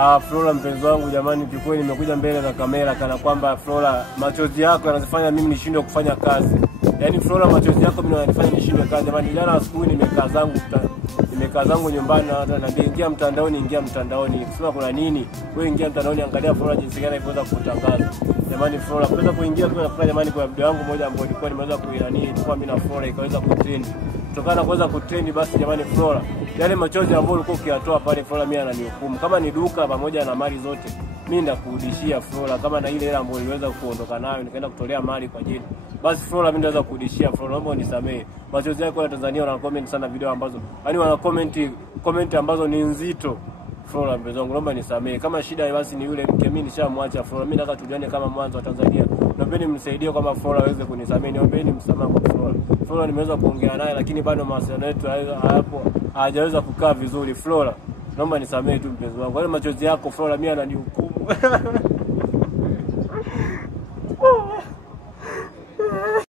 Flora mpenzi wangu jamani, kikweli nimekuja mbele na kamera kana kwamba Flora machozi yako yanafanya mimi nishindwe kufanya kazi. Yaani Flora machozi yako mimi yananifanya nishindwe kazi. Jamani jana asubuhi nimekaa zangu nyumbani na watu ingia mtandaoni. Nikisema kuna nini? Wewe ingia mtandaoni angalia Flora jinsi gani inaweza kutangaza. Jamani Flora pesa kuingia tu nafanya jamani kwa video yangu moja ambayo ilikuwa nimeweza kuinani ilikuwa mimi na Flora ikaweza kutrend. Kutokana na kuweza kutrend basi jamani Flora yale machozi ambayo ulikuwa ukiyatoa pale Flora mimi ananihukumu. Kama ni duka pamoja na mali zote mimi ndakurudishia Flora, kama na ile hela ambayo niliweza kuondoka nayo nikaenda kutolea mali kwa jini. Basi Flora mimi ndaweza kurudishia Flora, naomba unisamee. Machozi yako ya Tanzania wana comment sana video ambazo yani wana comment ambazo ni nzito. Flora mpenzi wangu naomba nisamee. Kama shida basi ni yule mke, mimi nishamwacha Flora. Mimi nataka tujuane kama mwanzo wa Tanzania. Naombeni mnisaidie kama Flora aweze kunisamee. Naombeni msamaha kwa Flora. Flora nimeweza kuongea naye lakini bado mawasiliano yetu hapo hajaweza kukaa vizuri. Flora naomba nisamee tu mpenzi wangu. Wale machozi yako Flora mimi ananihukumu.